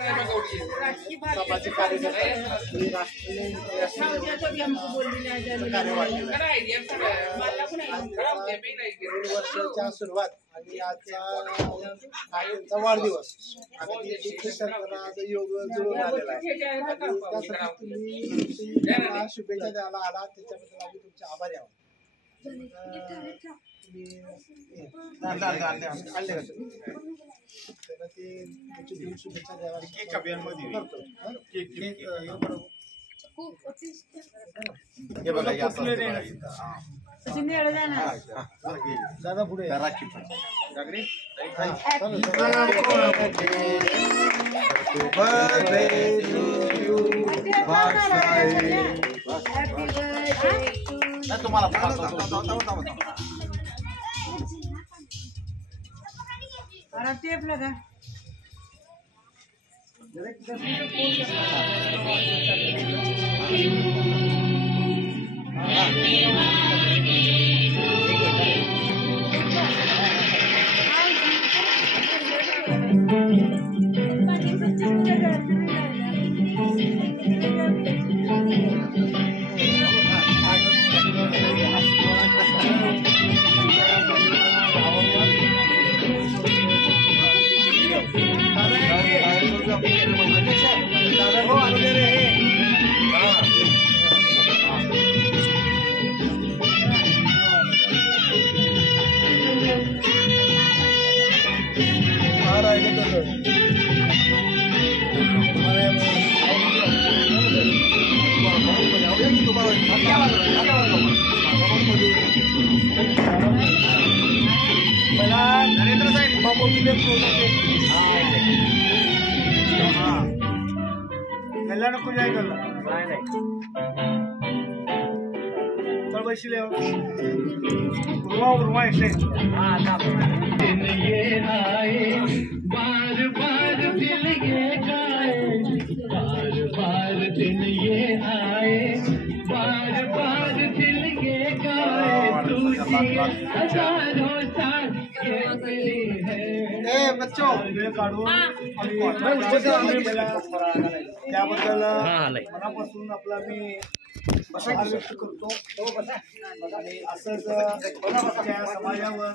सामाजिक कार्यकर्ते राष्ट्रीय वर्षाच्या सुरुवात आणि आजचा वाढदिवस योग जुळून आलेला आहे आणि त्यासाठी तुम्ही शुभेच्छा द्यायला आला त्याच्याबद्दल आम्ही तुमचे आभारी आहोत. शुभेच्छा द्यावा दादा पुढे टेप लगा नरेंद्र साहेब कल्याण को जाए कल कल बसले उर्वा ऐसे दिन ये आए बार बार दिल ये गाए बार बार दिन ये आए बार बार दिल ये गाए तुझे हजारों साल बच्चों त्याबद्दल मनापासून आपला मी व्यक्त करतो आणि असंच समाजावर